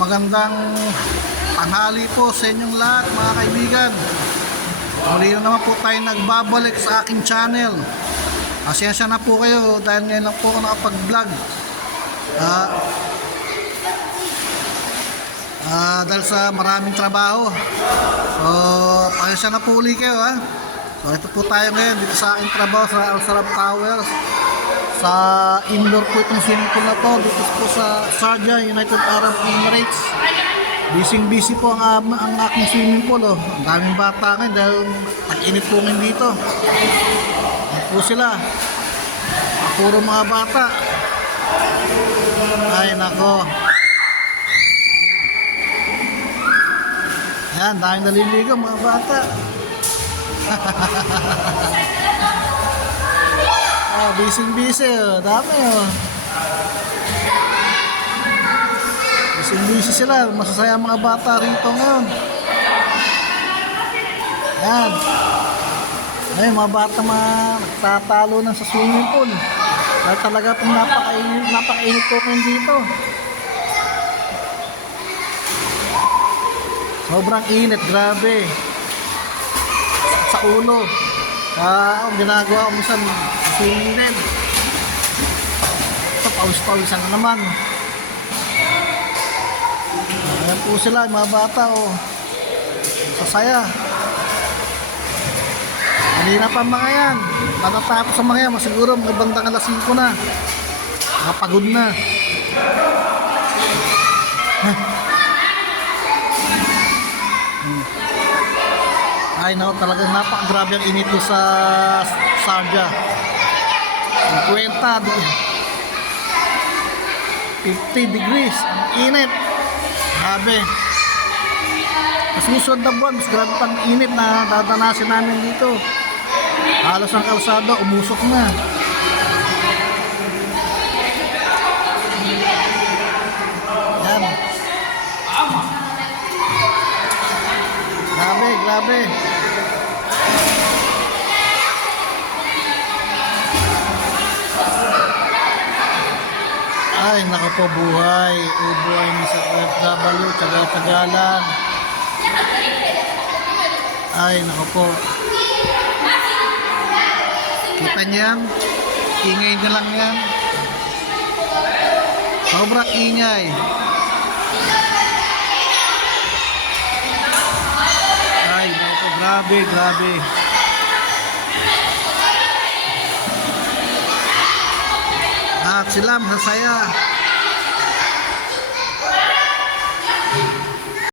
Magandang tanghali po sa inyong lahat mga kaibigan. Muli na naman po tayo nagbabalik sa aking channel. Pasensya na po kayo dahil ngayon lang po ako nakapag-vlog. Dahil sa maraming trabaho. So, pasensya na po uli kayo ha. So, ito po tayo ngayon dito sa aking trabaho sa Al Sarab Towers. Sa indoor po itong swimming pool na to. Dito po sa Sharjah, United Arab Emirates. Busy po ang aking swimming pool. Oh. Ang daming bata ngayon dahil tag-init po ngayon dito. Yan po sila. Puro mga bata. Ay nako. Yan, daming naliligo mga bata. Busy oh. Dami oh. Busy sila. Masasaya mga bata rito ngayon. Yan. Ay, mga bata nagtatalo na sa swimming pool. Dahil talaga pong napakainit po ngayon dito. Sobrang init, grabe. Sa ulo. Ang ginagawa ko minsan swimming din. Ito, pawis-pawisan na naman. Ayan po sila, mga bata oh. Sasaya. Hindi na pa mga yan. Natatapos sa mga yan, masiguro mga bandang alas 5 na. Nakapagod na. Ay no, talagang napakagrabe ang init sa Sharjah. 50 degrees ang init. Grabe. Sa susunod na buwan, mas grabe pang init na dadanasin namin dito. Halos ang kalsada umusok na. Yan. Grabe. Ay, nako po buhay. Buhay ni sa OFW, tagal-tagalan. Ay, nako po. Kita niyan, ingay na lang yan. Sobrang ingay. Ay, nako, grabe. At sila masasaya.